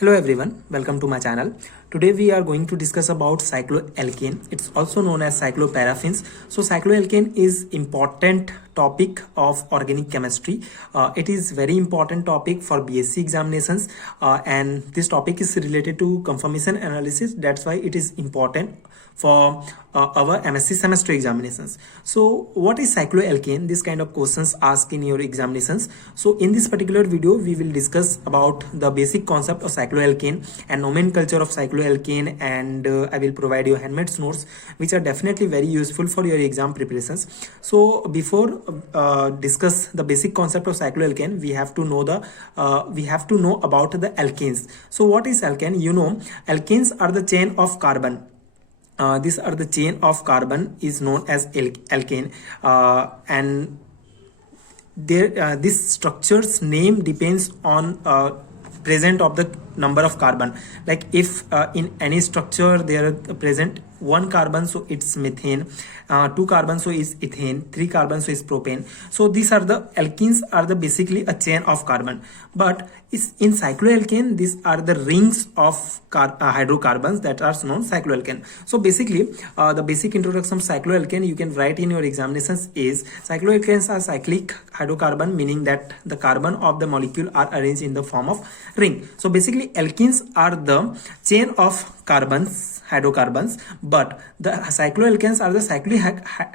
Hello everyone, welcome to my channel. Today we are going to discuss about cycloalkane. It's also known as cycloparaffins. So cycloalkane is important topic of organic chemistry. It is very important topic for BSc examinations and this topic is related to conformation analysis. That's why it is important for our MSc semester examinations. So what is cycloalkane? This kind of questions asked in your examinations. So in this particular video we will discuss about the basic concept of cycloalkane and nomenclature of cycloalkane, and I will provide you handmade notes which are definitely very useful for your exam preparations. So before discuss the basic concept of cycloalkane, we have to know about the alkanes. So what is alkane? You know, alkanes are the chain of carbon. These are the chain of carbon is known as alkane, and this structure's name depends on present of the number of carbon. Like if in any structure there are present one carbon, so it's methane, two carbon, so is ethane, three carbon, so is propane. So these are the alkenes are the basically a chain of carbon, but is in cycloalkane these are the rings of hydrocarbons that are known cycloalkane. So basically the basic introduction of cycloalkane you can write in your examinations is cycloalkanes are cyclic hydrocarbon, meaning that the carbon of the molecule are arranged in the form of ring. So basically alkenes are the chain of carbons, hydrocarbons, but the cycloalkanes are the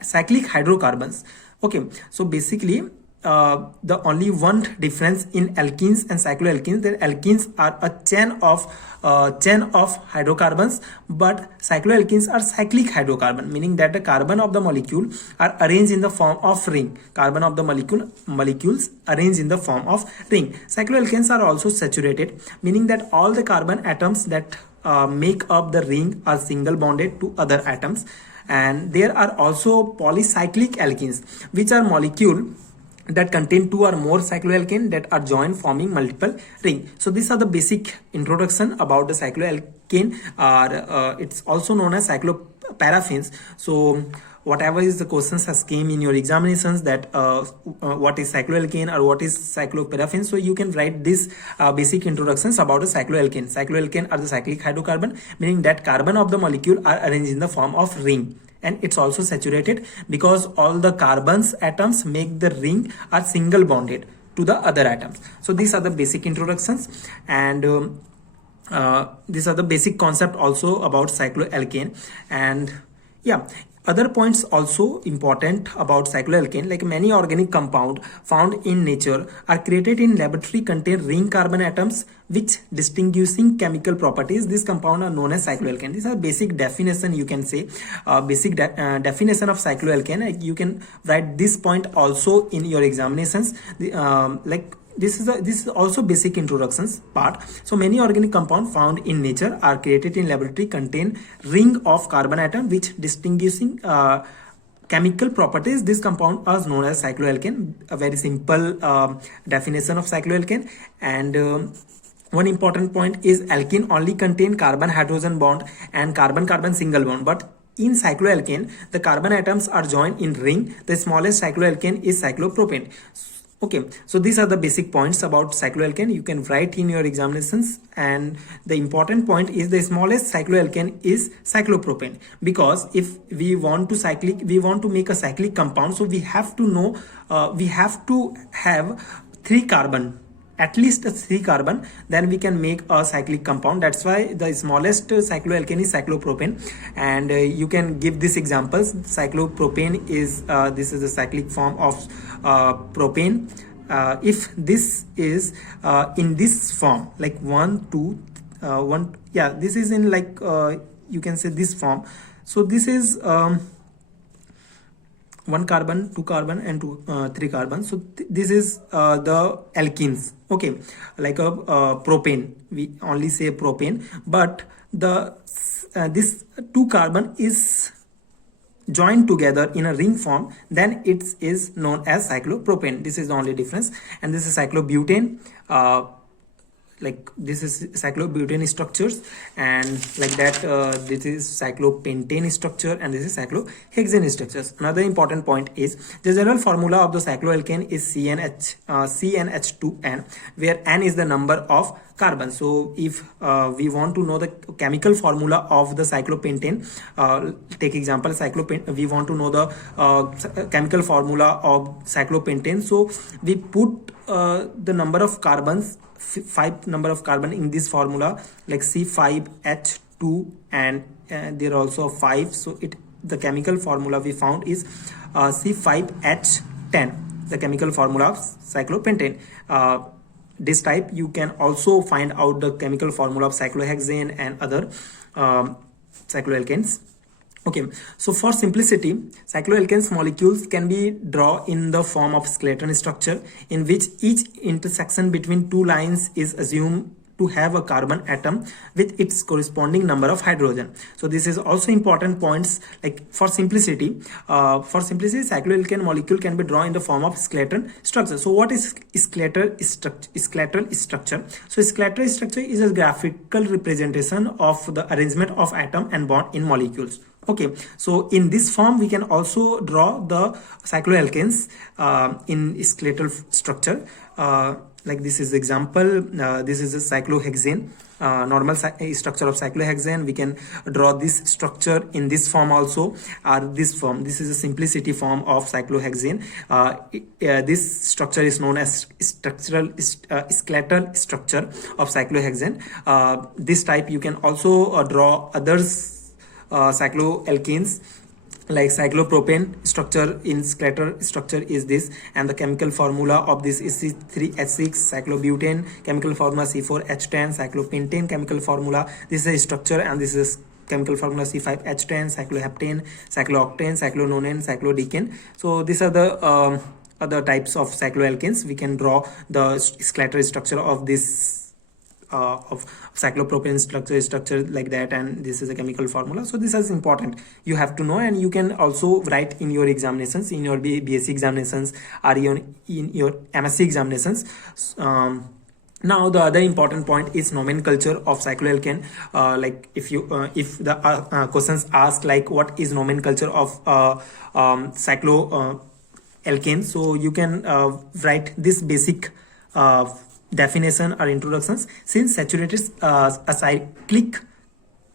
cyclic hydrocarbons. Okay, so basically the only one difference in alkenes and cycloalkenes, that alkenes are a chain of hydrocarbons, but cycloalkenes are cyclic hydrocarbon, meaning that the carbon of the molecule are arranged in the form of ring. Carbon of the molecules arranged in the form of ring. Cycloalkanes are also saturated, meaning that all the carbon atoms that make up the ring are single bonded to other atoms. And there are also polycyclic alkenes, which are molecule that contain two or more cycloalkane that are joined forming multiple ring. So these are the basic introduction about the cycloalkane, or it's also known as cycloparaffins. So whatever is the questions has came in your examinations, that what is cycloalkane or what is cycloparaffin, so you can write this basic introductions about the cycloalkane. Cycloalkane are the cyclic hydrocarbon, meaning that carbon of the molecule are arranged in the form of ring, and it's also saturated because all the carbons atoms make the ring are single bonded to the other atoms. So these are the basic introductions, and these are the basic concept also about cycloalkane. And yeah, other points also important about cycloalkane, like many organic compound found in nature are created in laboratory contain ring carbon atoms which distinguishing chemical properties. These compound are known as cycloalkane. These are basic definition, you can say definition of cycloalkane. You can write this point also in your examinations. This is also basic introductions part. So many organic compounds found in nature are created in laboratory contain ring of carbon atom which distinguishing chemical properties. This compound is known as cycloalkane. A very simple definition of cycloalkane. And one important point is alkene only contain carbon hydrogen bond and carbon carbon single bond, but in cycloalkane the carbon atoms are joined in ring. The smallest cycloalkane is cyclopropane. Okay, so these are the basic points about cycloalkane you can write in your examinations. And the important point is the smallest cycloalkane is cyclopropane, because if we want to make a cyclic compound, so we have to know we have to have three carbon, at least a 3 carbon, then we can make a cyclic compound. That's why the smallest cycloalkane is cyclopropane. And you can give these examples. Cyclopropane is this is the cyclic form of propane. If this is in this form, like 1 2 1, yeah, this is in like you can say this form. So this is 1 carbon, 2 carbon, and 3 carbon. So this is the alkenes. Okay, like a propane, we only say propane, but the this 2 carbon is joined together in a ring form, then it is known as cyclopropane. This is the only difference. And this is cyclobutane. Like this is cyclobutane structures, and like that this is cyclopentane structure, and this is cyclohexane structures. Another important point is the general formula of the cycloalkane is CnH2n, where n is the number of carbon. So if we want to know the chemical formula of the cyclopentane, take example we want to know the chemical formula of cyclopentane. So we put the number of carbons, 5 number of carbon in this formula, like C5H2, and there are also 5. So the chemical formula we found is C5H10, the chemical formula of cyclopentane. This type you can also find out the chemical formula of cyclohexane and other cycloalkanes. Okay, so for simplicity, cycloalkanes molecules can be drawn in the form of skeleton structure, in which each intersection between two lines is assumed to have a carbon atom with its corresponding number of hydrogen. So this is also important points. Like for simplicity, cycloalkane molecule can be drawn in the form of skeleton structure. So what is skeletal structure? So skeletal structure is a graphical representation of the arrangement of atom and bond in molecules. Okay, so in this form we can also draw the cycloalkanes in skeletal structure. Like this is the example. This is a cyclohexane, normal structure of cyclohexane. We can draw this structure in this form also, or this form. This is a simplicity form of cyclohexane. This structure is known as skeletal structure of cyclohexane. This type you can also draw others cycloalkanes, like cyclopropane structure in skeletal structure is this, and the chemical formula of this is C3H6, cyclobutane chemical formula C4H10, cyclopentane chemical formula, this is a structure, and this is chemical formula C5H10, cycloheptane, cyclooctane, cyclonone, cyclodecane. So these are the other types of cycloalkanes. We can draw the skeletal structure of this of cyclopropane structure like that, and this is a chemical formula. So this is important, you have to know, and you can also write in your examinations, in your BSc examinations or in your MSc examinations. Now the other important point is nomenclature of cycloalkane. Like if the questions ask like what is nomenclature of cycloalkane, so you can write this basic definition or introductions. Since saturated acyclic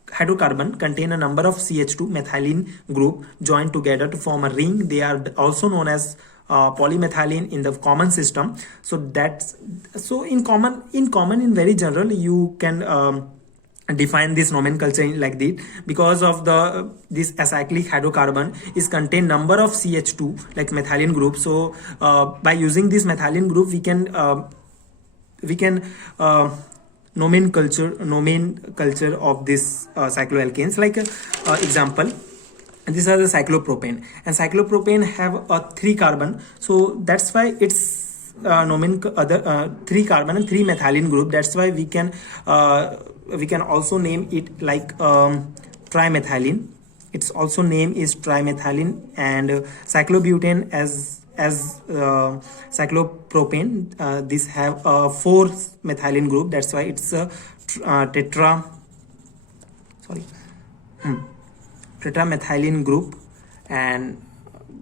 hydrocarbon contain a number of CH2 methylene group joined together to form a ring, they are also known as polymethylene in the common system. So that's in very general you can define this nomenclature like this, because of this acyclic hydrocarbon is contain number of CH2 like methylene group. So by using this methylene group we can nomenclature of this cycloalkanes. Like example, these are the cyclopropane, and cyclopropane have 3 carbon, so that's why it's 3 carbon and 3 methylene group. That's why we can also name it like trimethylene. Its also name is trimethylene. And cyclobutane as cyclopropane, this have a 4 methylene group, that's why it's a tetramethylene group, and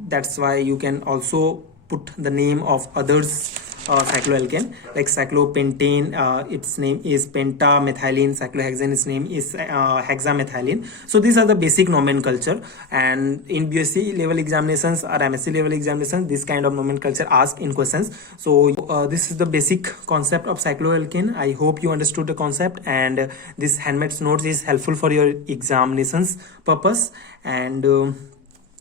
that's why you can also put the name of others cycloalkane, like cyclopentane, its name is pentamethylene, cyclohexane, its name is hexamethylene. So these are the basic nomenclature, and in BSc level examinations or MSc level examinations this kind of nomenclature asked in questions. So this is the basic concept of cycloalkane. I hope you understood the concept, and this handmade notes is helpful for your examinations purpose. And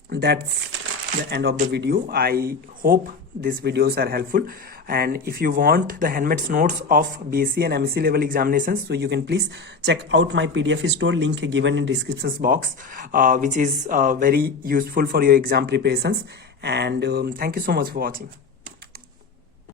that's the end of the video. I hope these videos are helpful, and if you want the handmade notes of BSc and MSc level examinations, so you can please check out my PDF store, link given in description box, which is very useful for your exam preparations. And thank you so much for watching.